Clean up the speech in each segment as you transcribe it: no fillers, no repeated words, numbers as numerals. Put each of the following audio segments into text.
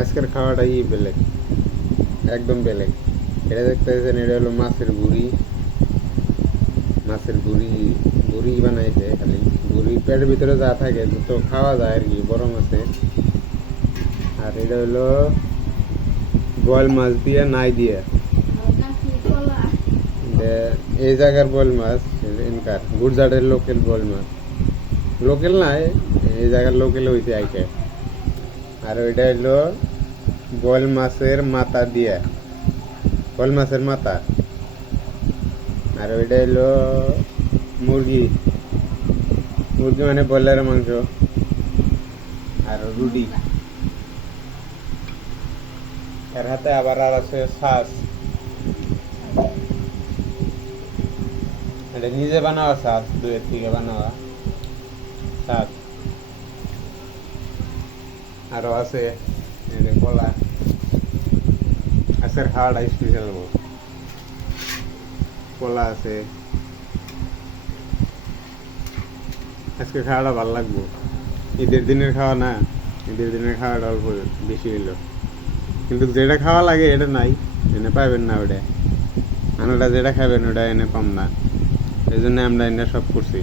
আজকের খাওয়াটাই বেলেগ, একদম বেলেগ। এটা দেখতেছেন, এটা হলো মাছের বুড়ি। মাছের বুড়ি বুড়ি বানাইছে, খালি বুড়ি পেটের ভিতরে যা থাকে তো খাওয়া যায় আর কি, বড় মাছে। আর এটা হলো বয়েল মাছ দিয়ে নাই দিয়ে, এই জায়গার বয়েল মাছ এনকার গুজরাটের লোকেল বয়েল মাছ, লোকেল নাই, এই জায়গার লোকেল হয়েছে আইকে। আর ওইটা হলো বয়েল মাছের মাথা দিয়ে, বয়েল মাছের মাথা। আর ওইটা হলো মুরগি, মুরগি মানে ব্রয়লারের মাংস। আর রুটি, এর হাতে আবার আর আছে ছাঁচ। এটা নিজে বানাওয়া ছাঁচ, দুয়ের থেকে বানাওয়া ছাঁচ। আরো আছে কলা। আজকের খাওয়াটা স্পেশাল, কলা আছে। আজকে খাওয়াটা ভালো লাগবো, ঈদের দিনের খাওয়া না, ঈদের দিনের খাওয়াটা অল্প বেশি হইলো, কিন্তু যেটা খাওয়া লাগে এটা নাই, এনে পাইবেন না। ওটা আমরা যেটা খাবেন ওটা এনে পাম না, এই জন্য আমরা এনে সব করছি।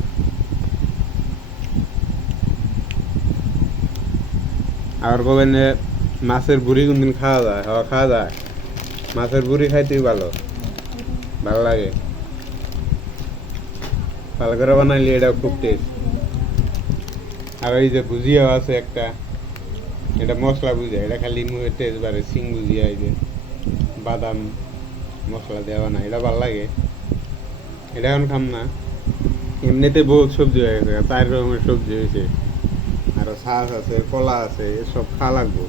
আবার বলবেন যে মাছের বুড়ি কোনদিন খাওয়া যায়? হ্যাঁ, খাওয়া যায়। মাছের বুড়ি খাইতেই ভালো, ভালো লাগে। ভালো করে বানাইলে এটা খুব টেস্ট। আর ওই যে ভুজিয়া আছে একটা, এটা মশলা ভুজিয়া, এটা খালি মুখে টেস্ট বাড়ে। সিং ভুজিয়া, এই যে বাদাম মশলা দেওয়া না, এটা ভালো লাগে। এটা এখন খাম না, এমনিতে বহুত সবজি হয়ে গেছে, 4 রকমের সবজি হয়েছে। আরো ছাঁচ আছে, কলা আছে, এসব খাওয়া লাগবো।